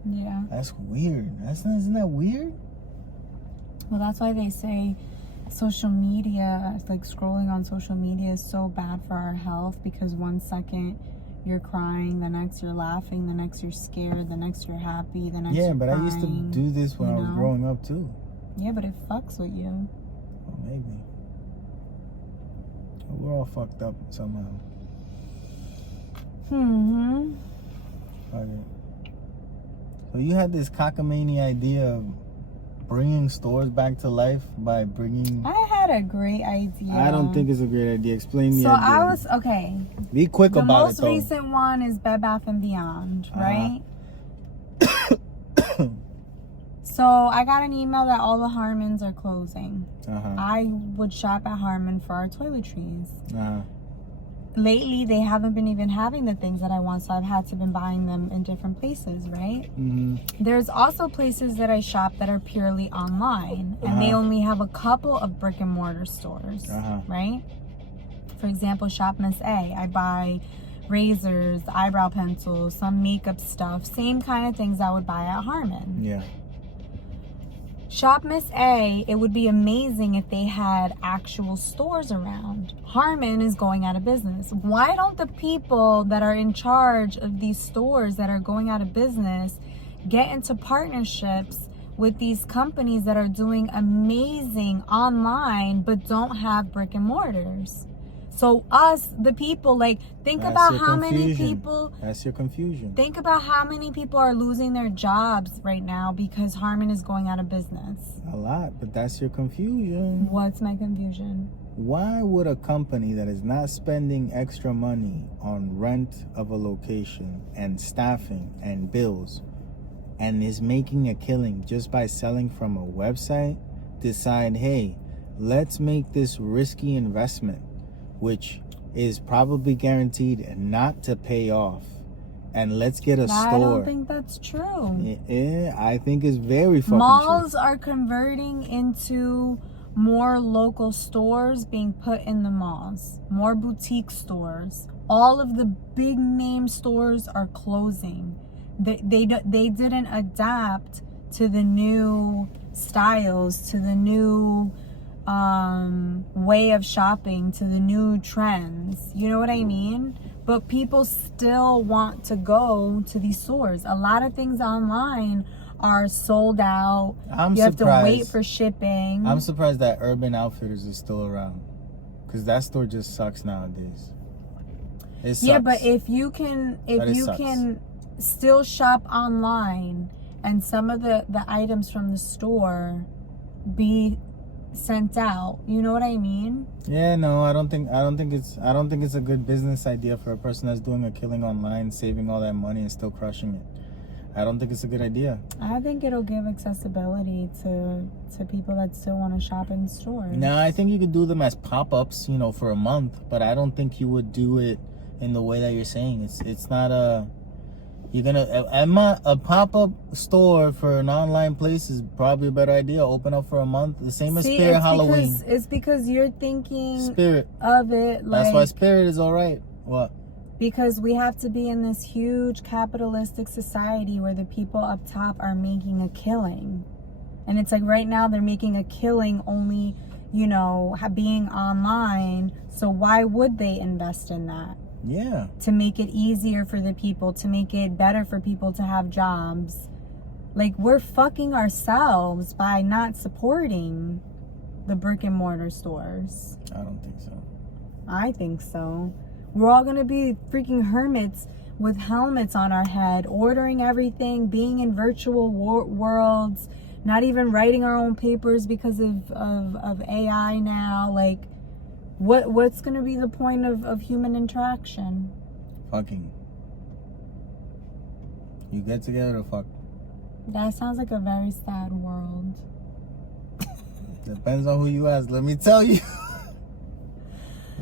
Yeah. That's weird. Isn't that weird? Well, that's why they say social media, like scrolling on social media, is so bad for our health, because 1 second you're crying, the next you're laughing, the next you're scared, the next you're happy, the next you're crying. I used to do this when I was growing up too. Yeah, but it fucks with you. Well, maybe. We're all fucked up somehow. Okay. So you had this cockamamie idea of bringing stores back to life by bringing... I had a great idea. I don't think it's a great idea. Explain the idea. Okay. Be quick about it, though. The most recent one is Bed Bath & Beyond, right? So I got an email that all the Harmons are closing. I would shop at Harmon for our toiletries. Lately, they haven't been even having the things that I want, so I've had to been buying them in different places, right? There's also places that I shop that are purely online, and they only have a couple of brick and mortar stores, right? For example, Shop Miss A. I buy razors, eyebrow pencils, some makeup stuff, same kind of things I would buy at Harmon. Yeah. Shop Miss A, it would be amazing if they had actual stores around. Harmon is going out of business. Why don't the people that are in charge of these stores that are going out of business get into partnerships with these companies that are doing amazing online but don't have brick and mortars? So us, the people, like, think about how many people... That's your confusion. Think about how many people are losing their jobs right now because Harmon is going out of business. A lot, but that's your confusion. What's my confusion? Why would a company that is not spending extra money on rent of a location and staffing and bills and is making a killing just by selling from a website decide, hey, let's make this risky investment, which is probably guaranteed not to pay off, and let's get a store? I don't think that's true. Yeah, I think it's very fucking Malls true. are converting into more local stores being put in the malls, more boutique stores. All of the big name stores are closing. They didn't adapt to the new styles, to the new way of shopping, to the new trends. You know what I mean? But people still want to go to these stores. A lot of things online are sold out. You have to wait for shipping. I'm surprised that Urban Outfitters is still around, because that store just sucks nowadays. It sucks. Yeah, but if you sucks. can still shop online and some of the items from the store be sent out, you know what I mean? Yeah, no, I don't think it's a good business idea for a person that's doing a killing online, saving all that money and still crushing it. I don't think it's a good idea. I think it'll give accessibility to people that still want to shop in stores. No, I think you could do them as pop-ups, for a month, but I don't think you would do it in the way that you're saying. It's not a pop-up store for an online place is probably a better idea. Open up for a month, the same as Spirit Halloween. It's because you're thinking Spirit of it like, that's why Spirit is all right. What? Because we have to be in this huge capitalistic society where the people up top are making a killing. And it's like right now they're making a killing only, being online. So why would they invest in that? Yeah. To make it easier for the people, to make it better for people to have jobs. Like, we're fucking ourselves by not supporting the brick and mortar stores. I don't think so. I think so. We're all gonna be freaking hermits with helmets on our head, ordering everything, being in virtual worlds, not even writing our own papers because of AI now. Like, what's gonna be the point of human interaction? Fucking. You get together to fuck. That sounds like a very sad world. Depends on who you ask. Let me tell you.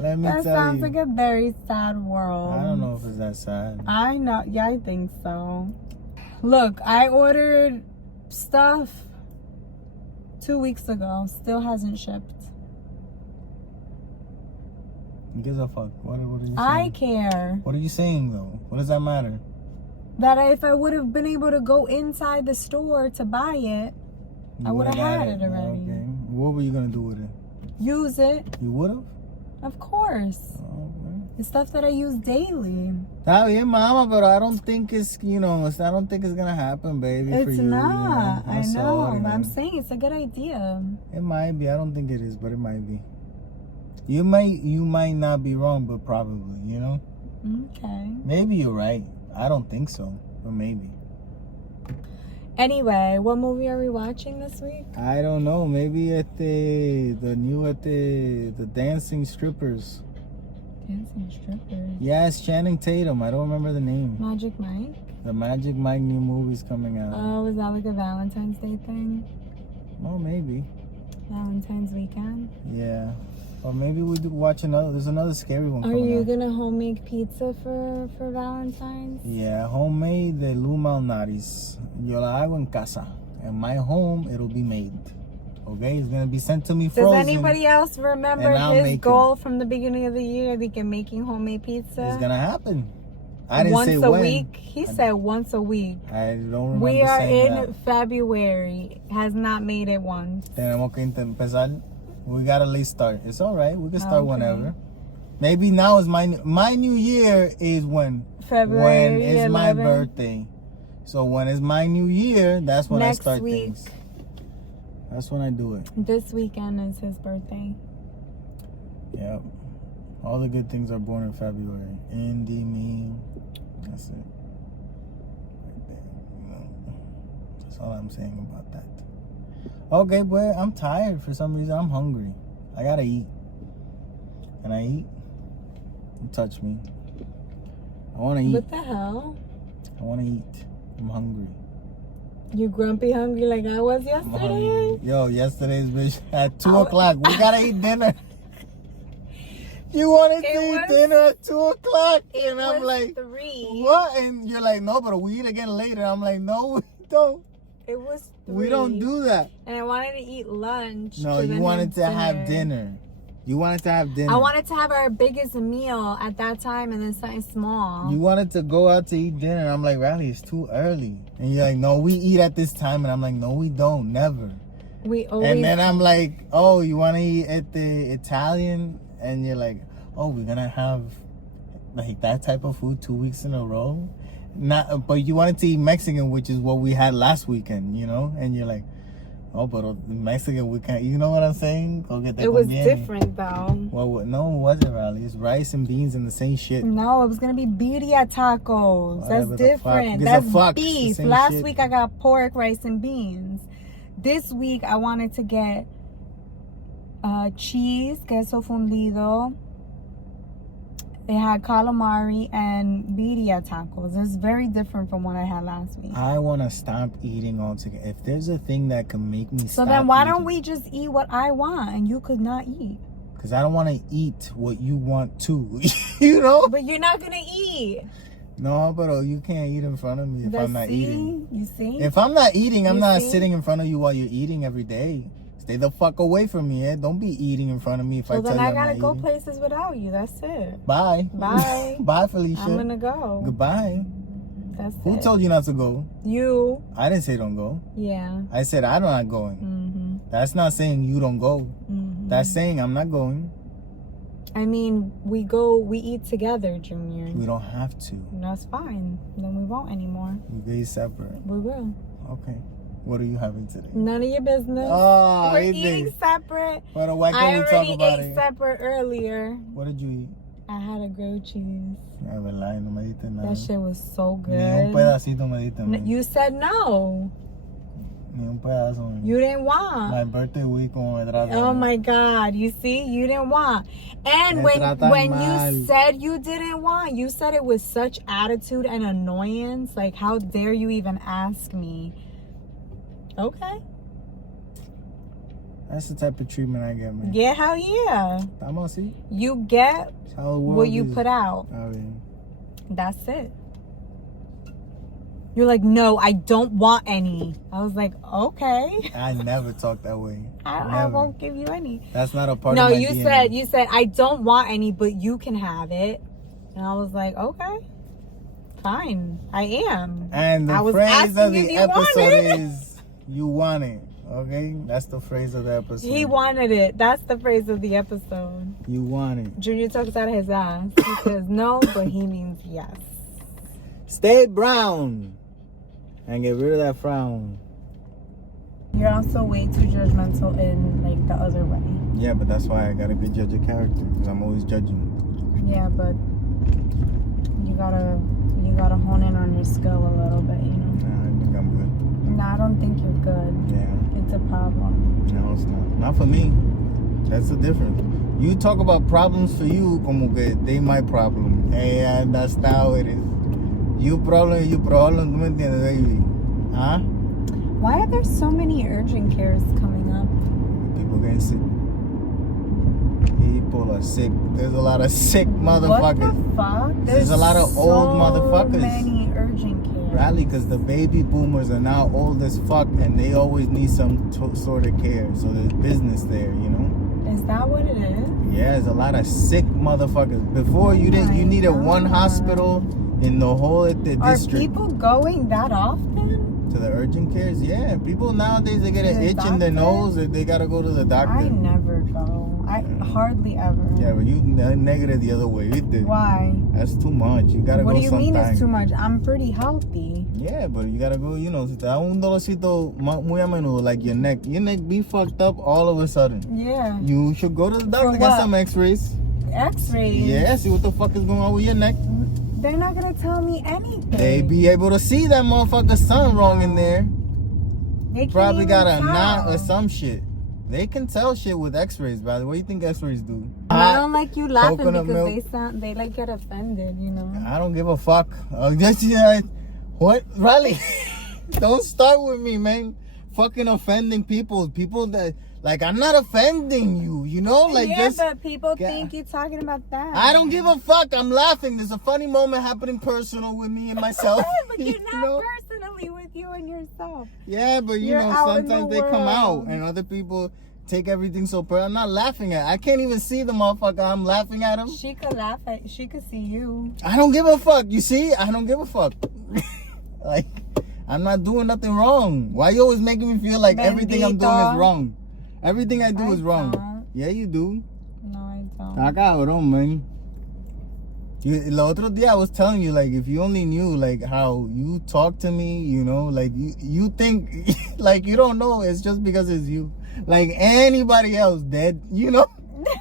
That sounds like a very sad world. I don't know if it's that sad. I know. Yeah, I think so. Look, I ordered stuff 2 weeks ago. Still hasn't shipped. Who gives a fuck? What are you saying? I care. What are you saying, though? What does that matter? That if I would have been able to go inside the store to buy it, I would have had it already. Okay. What were you going to do with it? Use it. You would have? Of course. Okay. It's stuff that I use daily. Está bien, mama, but I don't think it's, I don't think it's going to happen, baby, for you. It's not. I know. Sorry, But I'm saying it's a good idea. It might be. I don't think it is, but it might be. You might not be wrong, but probably, Okay. Maybe you're right. I don't think so, but maybe. Anyway, what movie are we watching this week? I don't know. Maybe the Dancing Strippers. Dancing Strippers. Yeah, it's Channing Tatum. I don't remember the name. Magic Mike? The Magic Mike new movie's coming out. Oh, is that like a Valentine's Day thing? Oh, maybe. Valentine's weekend? Yeah. Or maybe we do watch another. There's another scary one Are coming you out. gonna home make pizza for Valentine's? Yeah, homemade de Lou Malnati's. Yo la hago en casa. In my home, it'll be made. Okay? It's gonna be sent to me frozen. Does anybody else remember his goal from the beginning of the year? Making homemade pizza? It's gonna happen. I didn't once say a when. week? He said once a week. I don't remember We are saying in February. Has not made it once. Tenemos que empezar. We got to at least start. It's all right. We can start Okay. whenever. Maybe now is my new year is when February is my 11th. birthday. So when it's my new year, that's when Next I start week. things. That's when I do it. This weekend is his birthday. Yeah. All the good things are born in February. Indi, me. That's it. Right there. That's all I'm saying about that. Okay, boy, I'm tired for some reason. I'm hungry. I gotta eat. Can I eat? Don't touch me. I wanna eat. What the hell? I wanna eat. I'm hungry. You grumpy hungry like I was I'm yesterday? hungry. Yo, yesterday's bitch at 2 o'clock. We gotta eat dinner. You wanted to eat dinner at 2 o'clock, and I'm like, 3. what? And you're like, no, but we eat again later. I'm like, no, we don't. It was 3. We don't do that. And I wanted to eat lunch. No, you wanted to have dinner. You wanted to have dinner. I wanted to have our biggest meal at that time and then something small. You wanted to go out to eat dinner. I'm like, Riley, it's too early. And you're like, no, we eat at this time. And I'm like, no, we don't. Never. We always. And then I'm like, oh, you want to eat at the Italian? And you're like, oh, we're going to have like that type of food 2 weeks in a row? Not, but you wanted to eat Mexican, which is what we had last weekend, And you're like, Oh, but in Mexican we can't. You know what I'm saying? Go get that. It was different though. Well, no, it wasn't really. It's rice and beans and the same shit. No, it was gonna be birria tacos. Whatever That's different. Gives a That's fuck. beef. Last week I got pork, rice, and beans. This week I wanted to get cheese, queso fundido. They had calamari and birria tacos. It's very different from what I had last week. I want to stop eating altogether. If there's a thing that can make me stop So then why don't we just eat what I want and you could not eat? Because I don't want to eat what you want to. You know? But you're not going to eat. No, but you can't eat in front of me if I'm not eating. You see? If I'm not eating, I'm not sitting in front of you while you're eating every day. Stay the fuck away from me, eh? Don't be eating in front of me if I tell you I'm not eating. Well, then I gotta go places without you. That's it. Bye. Bye. Bye, Felicia. I'm gonna go. Goodbye. That's Who it. told you not to go? You. I didn't say don't go. Yeah. I said I'm not going. Mm-hmm. That's not saying you don't go. Mm-hmm. That's saying I'm not going. I mean, we eat together, Junior. We don't have to. That's fine. Then we won't anymore. We eat separate. We will. Okay. What are you having today? None of your business. Oh, We're eating separate. But why I can't we talk already about ate it? separate earlier. What did you eat? I had a grilled cheese. A verdad, no me diste nada. That shit was so good. Ni un pedacito me diste. man. You said no. Ni un pedazo. man. You didn't want. My birthday week, como me tratan. Oh my God! You see, you didn't want. And Me when tratan mal. you said you didn't want, you said it with such attitude and annoyance. Like, how dare you even ask me? Okay. That's the type of treatment I get, man. Yeah, hell yeah. Vamos así. You get That's how the world what you is. put out. A ver. That's it. You're like, no, I don't want any. I was like, okay. I never talk that way. I won't give you any. That's not a part No, of my you DNA. you said I don't want any, but you can have it. And I was like, okay, fine, I am. And I the was phrase asking of if the you episode wanted. is, you want it. Okay? That's the phrase of the episode. He wanted it. That's the phrase of the episode. You want it. Junior talks out of his ass. He says no, but he means yes. Stay brown. And get rid of that frown. You're also way too judgmental in like the other way. Yeah, but that's why I gotta be judge of character. Because I'm always judging. Yeah, but you gotta hone in on your skill a little bit, you know. Nah, I think I'm good. No, I don't think you're good. Yeah. It's a problem. No, it's not. Not for me. That's the difference. You talk about problems for you, como que they my problem. And that's how it is. You problem, tú me entiendes, baby. Huh? Why are there so many urgent cares coming up? People getting sick. People are sick. There's a lot of sick motherfuckers. What the fuck? There's a lot of old motherfuckers. So many urgent cares. Rally, because the baby boomers are now old as fuck and they always need some sort of care. So there's business there, you know? Is that what it is? Yeah, there's a lot of sick motherfuckers. Before you needed one hospital in the whole district. Are people going that often? To the urgent cares? Yeah. People nowadays, they get an To the itch in their doctor? nose if they gotta go to the doctor. I never go. I hardly ever. Yeah, but you negative the other way. Why? That's too much. You gotta What go do you mean sometime. it's too much? I'm pretty healthy. Yeah, but you gotta go, you know, si te da un dolorcito muy a menudo, like your neck be fucked up all of a sudden. Yeah. You should go to the doctor, For get what? some x-rays. X-rays? Yeah, see what the fuck is going on with your neck. They're not gonna tell me anything. They be able to see that motherfucker something wrong in there. They can't Probably even got a tell. knot or some shit. They can tell shit with x-rays, by the way. What do you think x-rays do? I don't like you laughing Coconut because they like get offended, you know. I don't give a fuck. What? Riley? Don't start with me, man. Fucking offending people. People that, like, I'm not offending you, you know? Like, yeah, just, but people think you're talking about that. I don't give a fuck. I'm laughing. There's a funny moment happening personal with me and myself. But you're you not know? personally with you and yourself. Yeah, but you You're know, out in the sometimes they come out world. and other people take everything so personal. I'm not laughing at. I can't even see the motherfucker. I'm laughing at him. She could laugh at. She could see you. I don't give a fuck. You see? I don't give a fuck. Like, I'm not doing nothing wrong. Why you always making me feel like everything I'm doing is wrong? Everything I do is wrong. Don't. Yeah, you do. No, I don't. Está cabrón, man. Lo otro día I was telling you, like, if you only knew, like, how you talk to me, you know, like, you think, like, you don't know, it's just because it's you. Like, anybody else dead, you know?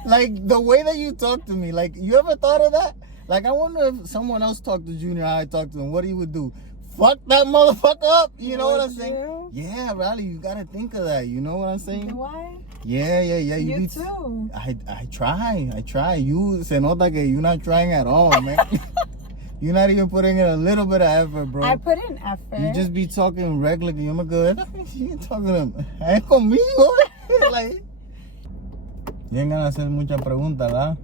Like, the way that you talk to me, like, you ever thought of that? Like, I wonder if someone else talked to Junior how I talked to him, what he would do. Fuck that motherfucker up, you know what I'm saying? Yeah, Riley, you gotta think of that, you know what I'm saying? Do I? Yeah. You too. I try. You se nota que you're not trying at all, man. You're not even putting in a little bit of effort, bro. I put in effort. You just be talking regular. Yo me quedé, you talking to es conmigo. Like, llegan a hacer muchas preguntas, ¿la?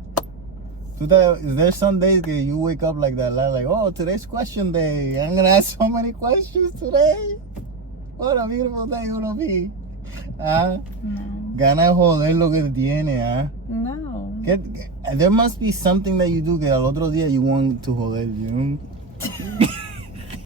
Is there some days that you wake up like that, ¿la? Like, oh, today's question day. I'm gonna ask so many questions today. What a beautiful day gonna be. No. Gana de joder lo que tiene, ¿ah? No. There must be something that you do que al otro día you want to joder, you know?